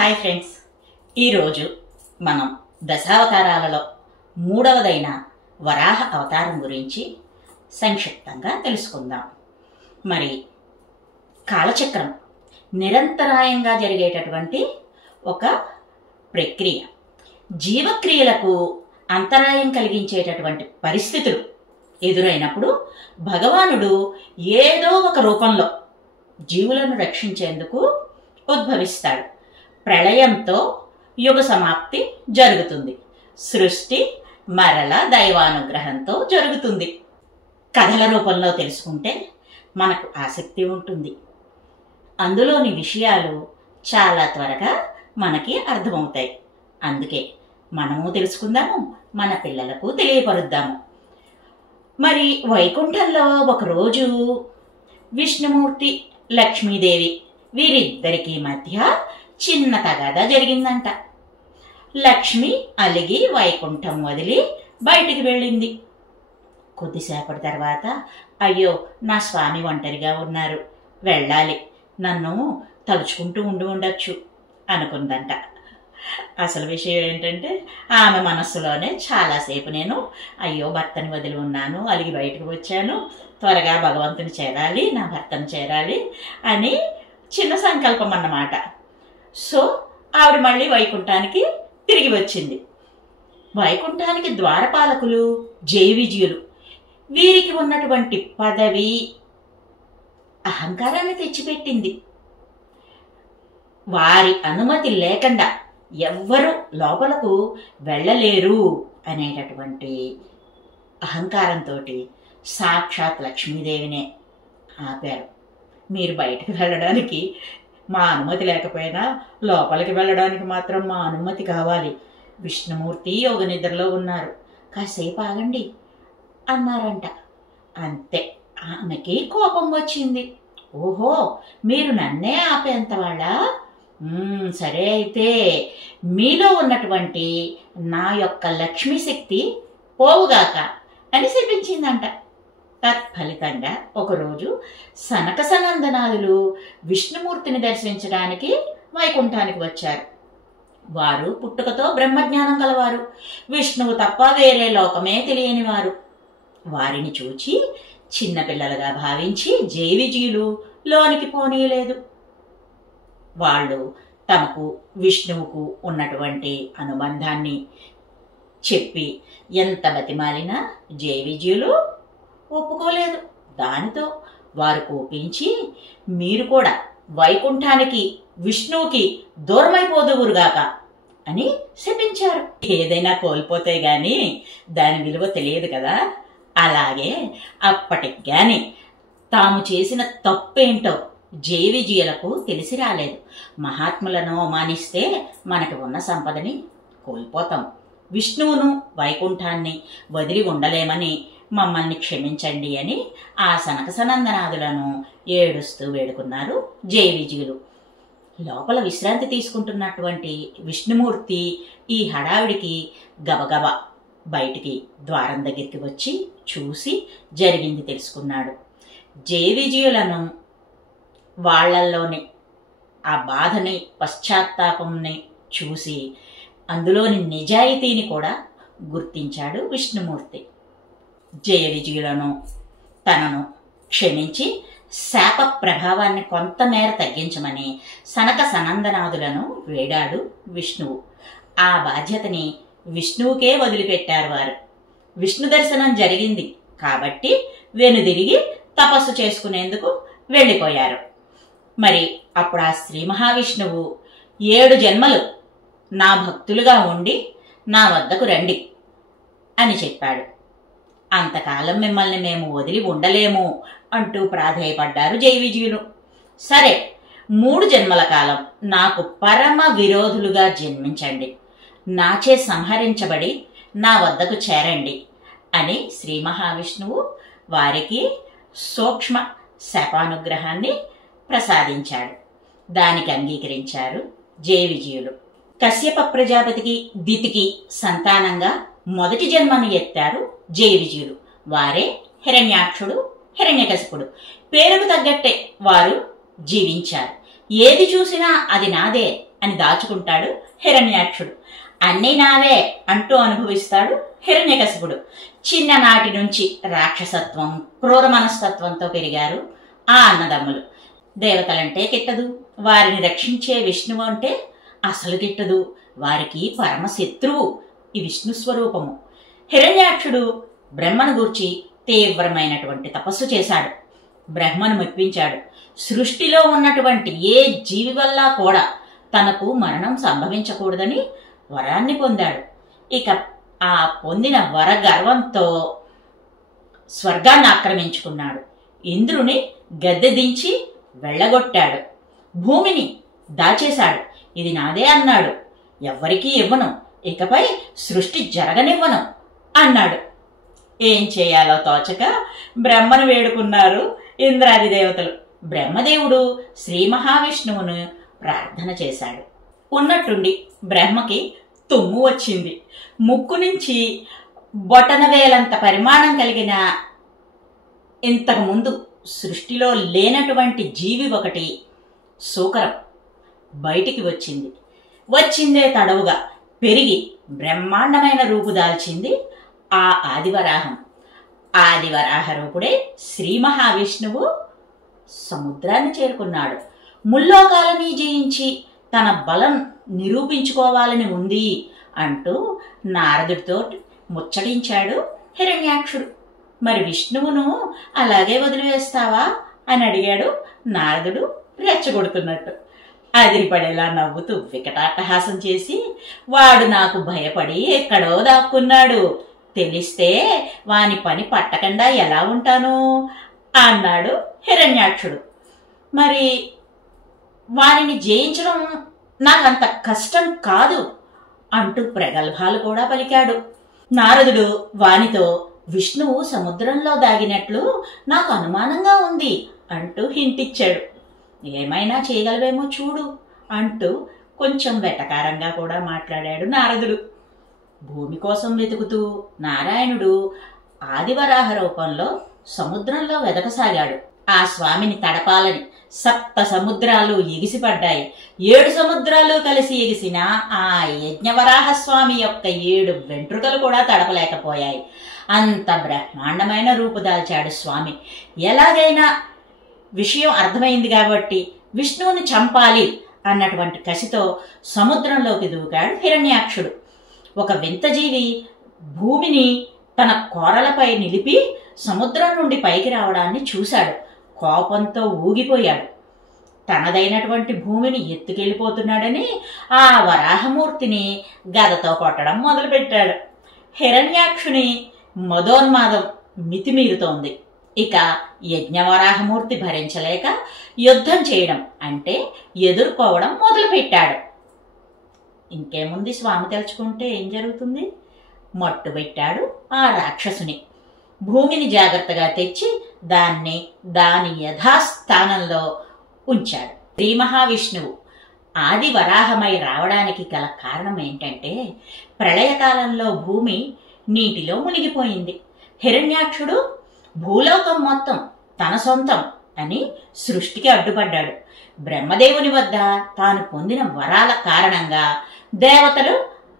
Hi friends, ఈరోజు మనం దశావతారాలలో మూడవదైన వరాహ అవతారం గురించి సంక్షిప్తంగా తెలుసుకుందాం. మరి కాలచక్రం నిరంతరాయంగా జరిగేటటువంటి ఒక ప్రక్రియ. జీవక్రియలకు అంతరాయం కలిగించేటటువంటి పరిస్థితులు ఎదురైనప్పుడు భగవానుడు ఏదో ఒక రూపంలో జీవులను రక్షించేందుకు ఉద్భవిస్తాడు. ప్రళయంతో యుగ సమాప్తి జరుగుతుంది. సృష్టి మరల దైవానుగ్రహంతో జరుగుతుంది. కథల రూపంలో తెలుసుకుంటే మనకు ఆసక్తి ఉంటుంది. అందులోని విషయాలు చాలా త్వరగా మనకి అర్థమవుతాయి. అందుకే మనము తెలుసుకుందాము, మన పిల్లలకు తెలియపరుద్దాము. మరి వైకుంఠంలో ఒకరోజు విష్ణుమూర్తి, లక్ష్మీదేవి వీరిద్దరికీ మధ్య చిన్న తగాదా జరిగిందంట. లక్ష్మి అలిగి వైకుంఠం వదిలి బయటికి వెళ్ళింది. కొద్దిసేపటి తర్వాత, అయ్యో నా స్వామి ఒంటరిగా ఉన్నారు, వెళ్ళాలి, నన్ను తలుచుకుంటూ ఉండొచ్చు అనుకుందంట. అసలు విషయం ఏంటంటే, ఆమె మనస్సులోనే చాలాసేపు నేను అయ్యో భర్తని వదిలి ఉన్నాను, అలిగి బయటకు వచ్చాను, త్వరగా భగవంతుని చేరాలి, నా భర్తను చేరాలి అని చిన్న సంకల్పం అన్నమాట. సో ఆవిడ మళ్ళీ వైకుంఠానికి తిరిగి వచ్చింది. వైకుంఠానికి ద్వారపాలకులు జైవిజయులు. వీరికి ఉన్నటువంటి పదవి అహంకారాన్ని తెచ్చిపెట్టింది. వారి అనుమతి లేకుండా ఎవ్వరూ లోపలకు వెళ్ళలేరు అనేటటువంటి అహంకారంతో సాక్షాత్ లక్ష్మీదేవినే ఆపారు. మీరు బయటకు వెళ్ళడానికి మా అనుమతి లేకపోయినా లోపలికి వెళ్ళడానికి మాత్రం మా అనుమతి కావాలి. విష్ణుమూర్తి యోగ నిద్రలో ఉన్నారు, కాసేపు ఆగండి అన్నారంట. అంతే, ఆమెకి కోపం వచ్చింది. ఓహో, మీరు నన్నే ఆపేంతవాళ్ళా? సరే, అయితే మీలో ఉన్నటువంటి నా యొక్క లక్ష్మీ శక్తి పోవుగాక అని శపించిందంట. తత్ఫలితంగా ఒకరోజు సనక సనందనాదులు విష్ణుమూర్తిని దర్శించడానికి వైకుంఠానికి వచ్చారు. వారు పుట్టుకతో బ్రహ్మజ్ఞానం గలవారు, విష్ణువు తప్ప వేరే లోకమే తెలియని వారు. వారిని చూచి చిన్నపిల్లలుగా భావించి జైవిజయులు లోనికి పోనీయలేదు. వాళ్ళు తమకు విష్ణువుకు ఉన్నటువంటి అనుబంధాన్ని చెప్పి ఎంత బతిమాలినా జైవిజయులు ఒప్పుకోలేదు. దానితో వారు కోపించి, మీరు కూడా వైకుంఠానికి విష్ణువుకి దూరమైపోదువురుగాక అని శపించారు. ఏదైనా కోల్పోతే గాని దాని విలువ తెలియదు కదా. అలాగే అప్పటికి గాని తాము చేసిన తప్పేంటో జైవిజయులకు తెలిసి రాలేదు. మహాత్ములను అవమానిస్తే మనకి ఉన్న సంపదని కోల్పోతాం. విష్ణువును వైకుంఠాన్ని వదిలి ఉండలేమని మమ్మల్ని క్షమించండి అని ఆ సనక సనందనాదులను ఏడుస్తూ వేడుకున్నారు జైవిజయులు. లోపల విశ్రాంతి తీసుకుంటున్నటువంటి విష్ణుమూర్తి ఈ హడావిడికి గబగబా బయటికి ద్వారం దగ్గరికి వచ్చి చూసి జరిగింది తెలుసుకున్నాడు. జైవిజయులను వాళ్లల్లోని ఆ బాధని, పశ్చాత్తాపంని చూసి అందులోని నిజాయితీని కూడా గుర్తించాడు విష్ణుమూర్తి. జయవిజయులను తనను క్షమించి శాప ప్రభావాన్ని కొంతమేర తగ్గించమని సనక సనందనాదులను వేడాడు విష్ణువు. ఆ బాధ్యతని విష్ణువుకే వదిలిపెట్టారు వారు. విష్ణు దర్శనం జరిగింది కాబట్టి వెనుదిరిగి తపస్సు చేసుకునేందుకు వెళ్ళిపోయారు. మరి అప్పుడు ఆ శ్రీ మహావిష్ణువు 7 జన్మలు నా భక్తులుగా ఉండి నా వద్దకు రండి అని చెప్పాడు. అంతకాలం మిమ్మల్ని మేము వదిలి ఉండలేము అంటూ ప్రాధేయపడ్డారు జైవిజయులు. సరే, 3 జన్మల కాలం నాకు పరమ విరోధులుగా జన్మించండి, నాచే సంహరించబడి నా వద్దకు చేరండి అని శ్రీ మహావిష్ణువు వారికి సూక్ష్మ శాపానుగ్రహాన్ని ప్రసాదించాడు. దానికి అంగీకరించారు జైవిజయులు. కశ్యప ప్రజాపతికి దితికి సంతానంగా మొదటి జన్మను ఎత్తారు జైవిజయులు. వారే హిరణ్యాక్షుడు, హిరణ్యకశిపుడు. పేరుకు తగ్గట్టే వారు జీవించారు. ఏది చూసినా అది నాదే అని దాచుకుంటాడు హిరణ్యాక్షుడు. అన్నీ నావే అంటూ అనుభవిస్తాడు హిరణ్యకశిపుడు. చిన్ననాటి నుంచి రాక్షసత్వం, క్రూర మనస్తత్వంతో పెరిగారు ఆ అన్నదమ్ములు. దేవతలంటే గిట్టదు, వారిని రక్షించే విష్ణువు అంటే అసలు గిట్టదు. వారికి పరమశత్రువు ఈ విష్ణు స్వరూపము. హిరణ్యాక్షుడు బ్రహ్మను గూర్చి తీవ్రమైనటువంటి తపస్సు చేశాడు. బ్రహ్మను మెప్పించాడు. సృష్టిలో ఉన్నటువంటి ఏ జీవి వల్ల కూడా తనకు మరణం సంభవించకూడదని వరాన్ని పొందాడు. ఇక ఆ పొందిన వర గర్వంతో స్వర్గాన్ని ఆక్రమించుకున్నాడు. ఇంద్రుని గద్దె దించి వెళ్ళగొట్టాడు. భూమిని దాచేశాడు. ఇది నాదే అన్నాడు. ఎవ్వరికీ ఇవ్వను, ఇకపై సృష్టి జరగనివ్వను అన్నాడు. ఏం చేయాలో తోచక బ్రహ్మను వేడుకున్నారు ఇంద్రాది దేవతలు. బ్రహ్మదేవుడు శ్రీ మహావిష్ణువును ప్రార్థన చేశాడు. ఉన్నట్టుండి బ్రహ్మకి తుమ్ము వచ్చింది. ముక్కు నుంచి బొటనవేలంత పరిమాణం కలిగిన ఇంతకుముందు సృష్టిలో లేనటువంటి జీవి ఒకటి శూకరం బయటికి వచ్చింది. వచ్చిందే తడవుగా పెరిగి బ్రహ్మాండమైన రూపు దాల్చింది ఆ ఆదివరాహం. ఆదివరాహ రూపుడే శ్రీ మహావిష్ణువు సముద్రాన్ని చేరుకున్నాడు. ముల్లోకాలని జయించి తన బలం నిరూపించుకోవాలని ఉంది అంటూ నారదుడితో ముచ్చటించాడు హిరణ్యాక్షుడు. మరి విష్ణువును అలాగే వదిలివేస్తావా అని అడిగాడు నారదుడు రెచ్చగొడుతున్నట్టు. అదిరిపడేలా నవ్వుతూ వికటాట్టహాసం చేసి, వాడు నాకు భయపడి ఎక్కడో దాక్కున్నాడు, తెలిస్తే వాని పని పట్టకుండా ఎలా ఉంటాను అన్నాడు హిరణ్యాక్షుడు. మరి వానిని జయించడం నాకంత కష్టం కాదు అంటూ ప్రగల్భాలు కూడా పలికాడు. నారదుడు వానితో, విష్ణువు సముద్రంలో దాగినట్లు నాకు అనుమానంగా ఉంది అంటూ హింటిచ్చాడు. ఏమైనా చేయగలవేమో చూడు అంటూ కొంచెం వెటకారంగా కూడా మాట్లాడాడు నారదుడు. భూమి కోసం వెతుకుతూ నారాయణుడు ఆదివరాహ రూపంలో సముద్రంలో వెదకసాగాడు. ఆ స్వామిని తడపాలని 7 సముద్రాలు ఎగిసిపడ్డాయి. 7 సముద్రాలు కలిసి ఎగిసిన ఆ యజ్ఞవరాహ స్వామి యొక్క 7 వెంట్రుకలు కూడా తడపలేకపోయాయి. అంత బ్రహ్మాండమైన రూపుదాల్చాడు స్వామి. ఎలాగైనా విషయం అర్థమైంది కాబట్టి విష్ణువుని చంపాలి అన్నటువంటి కసితో సముద్రంలోకి దూకాడు హిరణ్యాక్షుడు. ఒక వింత జీవి భూమిని తన కోరలపై నిలిపి సముద్రం నుండి పైకి రావడాన్ని చూశాడు. కోపంతో ఊగిపోయాడు. తనదైనటువంటి భూమిని ఎత్తుకెళ్ళిపోతున్నాడని ఆ వరాహమూర్తిని గదతో కొట్టడం మొదలుపెట్టాడు. హిరణ్యాక్షుని మదోన్మాదం మితిమీరుతోంది. ఇక యజ్ఞవరాహమూర్తి భరించలేక యుద్ధం చేయడం అంటే ఎదుర్కోవడం మొదలుపెట్టాడు. ఇంకేముంది, స్వామి తలుచుకుంటే ఏం జరుగుతుంది? మట్టుబెట్టాడు ఆ రాక్షసుని. భూమిని జాగ్రత్తగా తెచ్చి దాని యథాస్థానంలో ఉంచాడు. శ్రీ మహావిష్ణువు ఆది వరాహమై రావడానికి గల కారణం ఏంటంటే, ప్రళయకాలంలో భూమి నీటిలో మునిగిపోయింది. హిరణ్యాక్షుడు భూలోకం మొత్తం తన సొంతం అని సృష్టికి అడ్డుపడ్డాడు. బ్రహ్మదేవుని వద్ద తాను పొందిన వరాల కారణంగా దేవతలు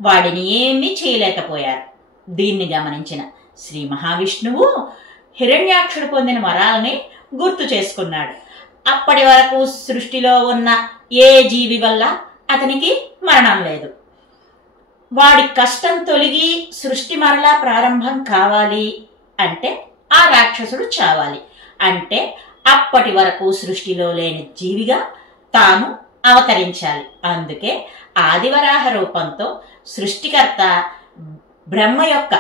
వాడిని ఏమీ చేయలేకపోయారు. దీన్ని గమనించిన శ్రీ మహావిష్ణువు హిరణ్యాక్షుడు పొందిన వరాలని గుర్తు చేసుకున్నాడు. అప్పటి వరకు సృష్టిలో ఉన్న ఏ జీవి వల్ల అతనికి మరణం లేదు. వాడి కష్టం తొలగి సృష్టి మరలా ప్రారంభం కావాలి అంటే ఆ రాక్షసుడు చావాలి. అంటే అప్పటి వరకు సృష్టిలో లేని జీవిగా తాను అవతరించాలి. అందుకే ఆదివరాహ రూపంతో సృష్టికర్త బ్రహ్మ యొక్క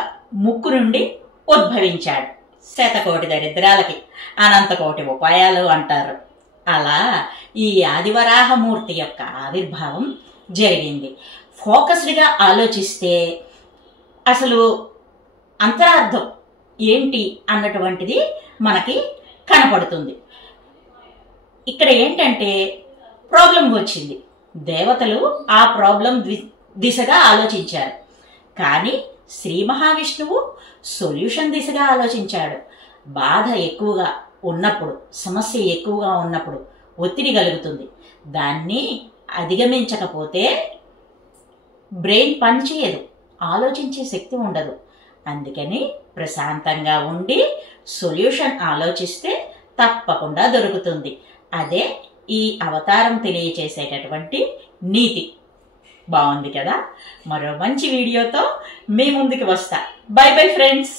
ముక్కు నుండి ఉద్భవించాడు. 100,000,000 దరిద్రాలకి అనంతకోటి ఉపాయాలు అంటారు. అలా ఈ ఆదివరాహమూర్తి యొక్క ఆవిర్భావం జరిగింది. ఫోకస్డ్గా ఆలోచిస్తే అసలు అంతరార్థం ఏంటి అన్నటువంటిది మనకి కనపడుతుంది. ఇక్కడ ఏంటంటే ప్రాబ్లం వచ్చింది. దేవతలు ఆ ప్రాబ్లం దిశగా ఆలోచించారు. కానీ శ్రీ మహావిష్ణువు సొల్యూషన్ దిశగా ఆలోచించాడు. బాధ ఎక్కువగా ఉన్నప్పుడు, సమస్య ఎక్కువగా ఉన్నప్పుడు ఒత్తిడి కలుగుతుంది. దాన్ని అధిగమించకపోతే బ్రెయిన్ పనిచేయదు, ఆలోచించే శక్తి ఉండదు. అందుకని ప్రశాంతంగా ఉండి సొల్యూషన్ ఆలోచిస్తే తప్పకుండా దొరుకుతుంది. అదే ఈ అవతారం తెలియచేసేటటువంటి నీతి. బాగుంది కదా? మరో మంచి వీడియోతో మీ ముందుకు వస్తా. By bye friends.